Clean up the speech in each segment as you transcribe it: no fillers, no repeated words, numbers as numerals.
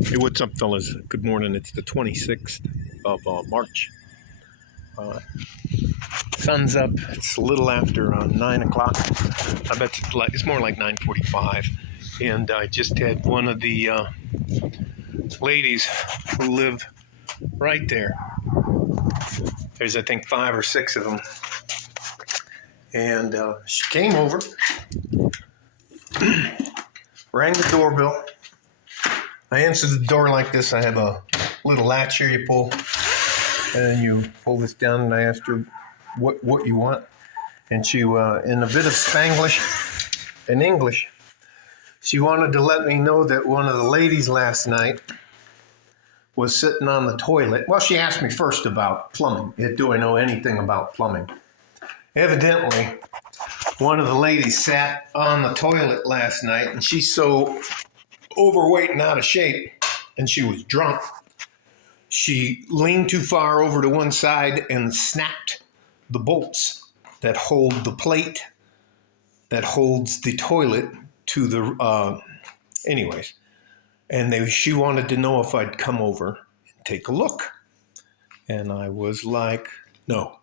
Hey, what's up, fellas? Good morning. It's the 26th of March. Uh, Sun's up. It's a little after 9 o'clock. I bet it's more like 9:45. And I just had one of the ladies who live right there. There's, I think, 5 or 6 of them. And she came over, rang the doorbell. I answered the door like this. I have a little latch here you pull, and then you pull this down, and I asked her what you want. And she, in a bit of Spanglish and English, she wanted to let me know that one of the ladies last night was sitting on the toilet. Well, she asked me first about plumbing. Do I know anything about plumbing? Evidently, one of the ladies sat on the toilet last night, and she's so overweight and out of shape, and she was drunk. She leaned too far over to one side and snapped the bolts that hold the plate that holds the toilet to the, anyways. And she wanted to know if I'd come over and take a look. And I was like, no.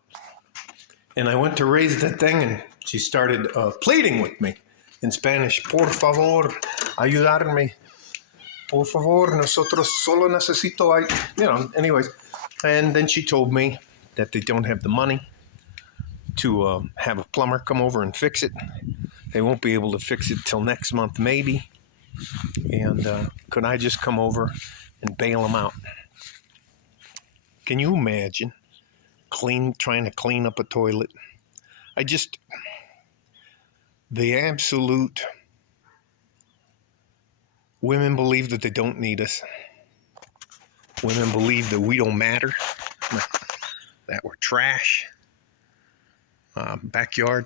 And I went to raise the thing, and she started pleading with me in Spanish. Por favor, ayudarme. Por favor, nosotros solo necesito, anyways. And then she told me that they don't have the money to have a plumber come over and fix it. They won't be able to fix it till next month, maybe. And could I just come over and bail them out? Can you imagine trying to clean up a toilet? The absolute women believe that they don't need us. Women believe that we don't matter, that we're trash. Backyard.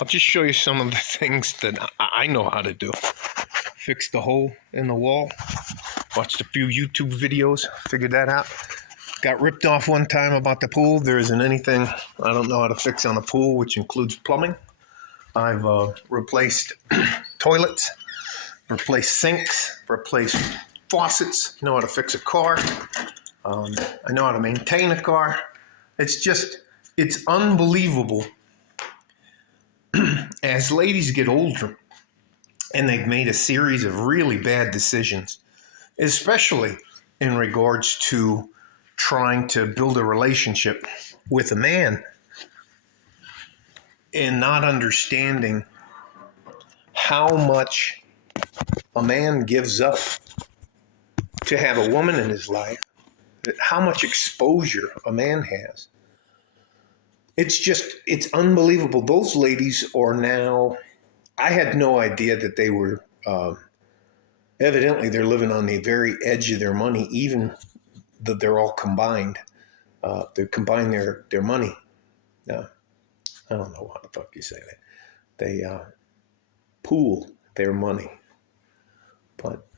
I'll just show you some of the things that I know how to do. Fix the hole in the wall. Watched a few YouTube videos. Figured that out. Got ripped off one time about the pool. There isn't anything I don't know how to fix on a pool, which includes plumbing. I've replaced toilets, replaced sinks, replaced faucets. I know how to fix a car. I know how to maintain a car. It's unbelievable. As ladies get older and they've made a series of really bad decisions, especially in regards to trying to build a relationship with a man and not understanding how much a man gives up to have a woman in his life, how much exposure a man has. It's unbelievable. Those ladies are now, I had no idea that they were, evidently they're living on the very edge of their money, even though they're all combined. They combine their money. I don't know how the fuck you say that. They pool their money. But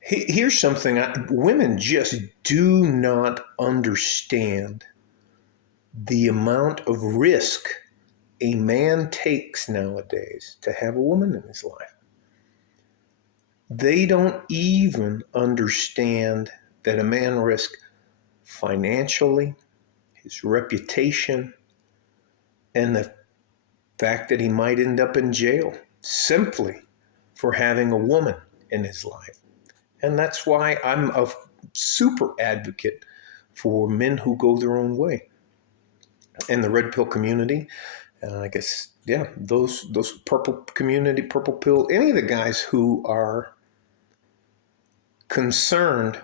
here's something, women just do not understand the amount of risk a man takes nowadays to have a woman in his life. They don't even understand that a man risks financially, his reputation, and the fact that he might end up in jail simply for having a woman in his life. And that's why I'm a super advocate for men who go their own way. And the red pill community, I guess, yeah, those purple community, purple pill, any of the guys who are concerned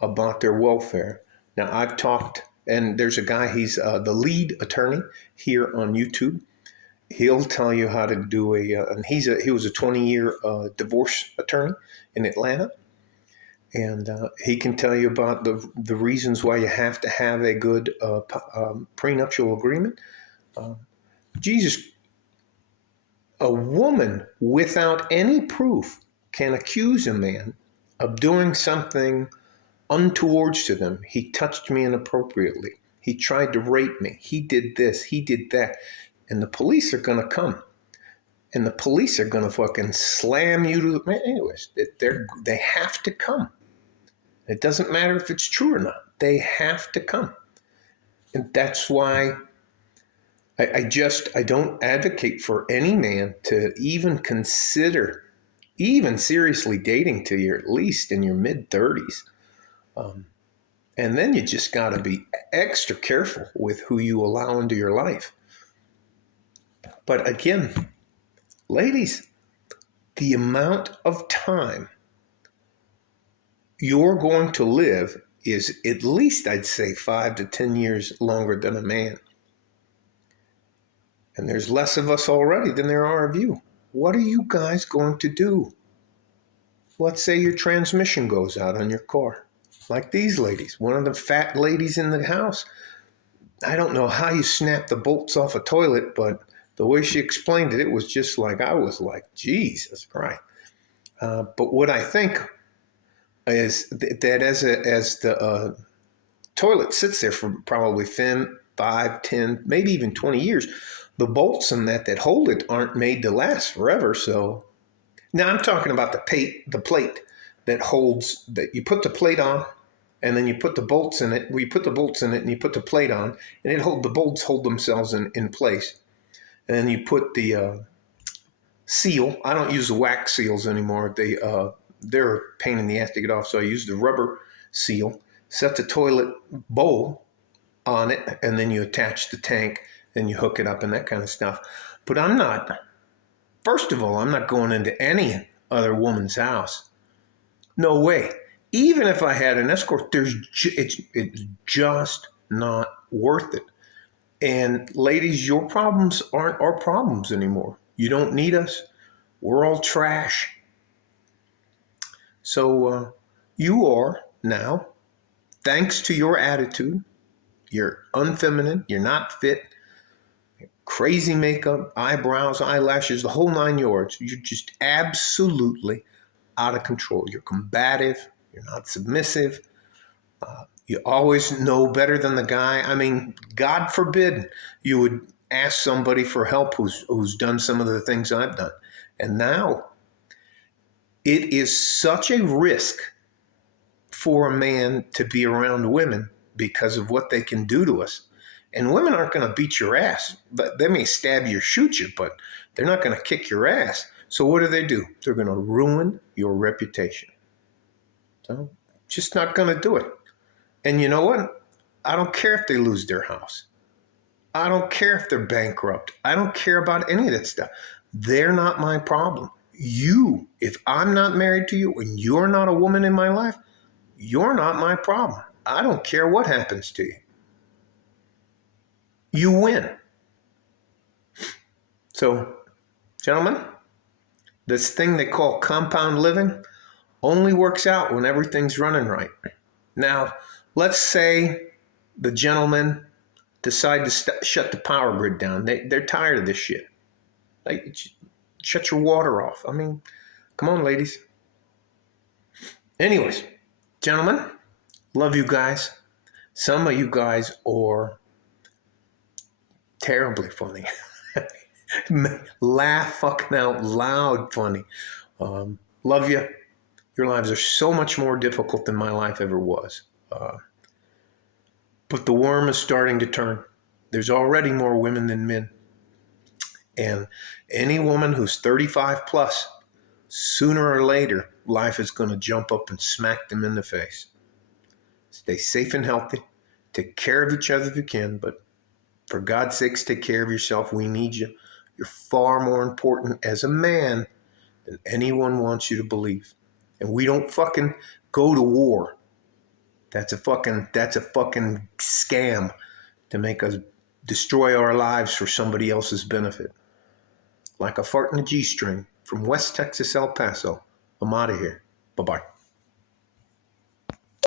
about their welfare. Now, I've talked, and there's a guy, he's the lead attorney here on YouTube. He'll tell you how to do and he was a 20-year divorce attorney in Atlanta. And he can tell you about the reasons why you have to have a good prenuptial agreement. Jesus, a woman without any proof can accuse a man of doing something untowards to them. He touched me inappropriately. He tried to rape me. He did this. He did that. And the police are going to come. And the police are going to fucking slam you to, anyways, they have to come. It doesn't matter if it's true or not. They have to come. And that's why I don't advocate for any man to even consider even seriously dating till you're at least in your mid-30s. And then you just got to be extra careful with who you allow into your life. But again, ladies, the amount of time you're going to live is at least, I'd say, 5 to 10 years longer than a man. And there's less of us already than there are of you. What are you guys going to do? Let's say your transmission goes out on your car. Like these ladies, one of the fat ladies in the house. I don't know how you snap the bolts off a toilet, but the way she explained it, it was just like, I was like, Jesus Christ. But what I think is that as the toilet sits there for probably 5, 10, maybe even 20 years, the bolts in that hold it aren't made to last forever. So now I'm talking about the plate that holds, that you put the plate on, and then you put the bolts in it. We put the bolts in it, and you put the plate on, and the bolts hold themselves in place. And then you put the seal. I don't use the wax seals anymore. They're a pain in the ass to get off, so I use the rubber seal. Set the toilet bowl on it, and then you attach the tank, and you hook it up and that kind of stuff. But first of all, I'm not going into any other woman's house. No way. Even if I had an escort, it's just not worth it. And ladies, your problems aren't our problems anymore. You don't need us. We're all trash. So you are now, thanks to your attitude, you're unfeminine, you're not fit, crazy makeup, eyebrows, eyelashes, the whole 9 yards. You're just absolutely out of control. You're combative. You're not submissive. You always know better than the guy. I mean, God forbid you would ask somebody for help who's done some of the things I've done. And now it is such a risk for a man to be around women because of what they can do to us. And women aren't going to beat your ass. They may stab you or shoot you, but they're not going to kick your ass. So what do? They're going to ruin your reputation. So just not going to do it. And you know what? I don't care if they lose their house. I don't care if they're bankrupt. I don't care about any of that stuff. They're not my problem. If I'm not married to you and you're not a woman in my life, you're not my problem. I don't care what happens to you. You win. So, gentlemen, this thing they call compound living only works out when everything's running right. Now, let's say the gentlemen decide to shut the power grid down. They're tired of this shit. Like, shut your water off. I mean, come on, ladies. Anyways, gentlemen, love you guys. Some of you guys are terribly funny. Laugh fucking out loud funny. Love you. Your lives are so much more difficult than my life ever was. But the worm is starting to turn. There's already more women than men. And any woman who's 35 plus, sooner or later, life is going to jump up and smack them in the face. Stay safe and healthy. Take care of each other if you can, but for God's sakes, take care of yourself. We need you. You're far more important as a man than anyone wants you to believe. And we don't fucking go to war. That's a fucking scam to make us destroy our lives for somebody else's benefit. Like a fart in a G-string from West Texas, El Paso. I'm out of here. Bye-bye.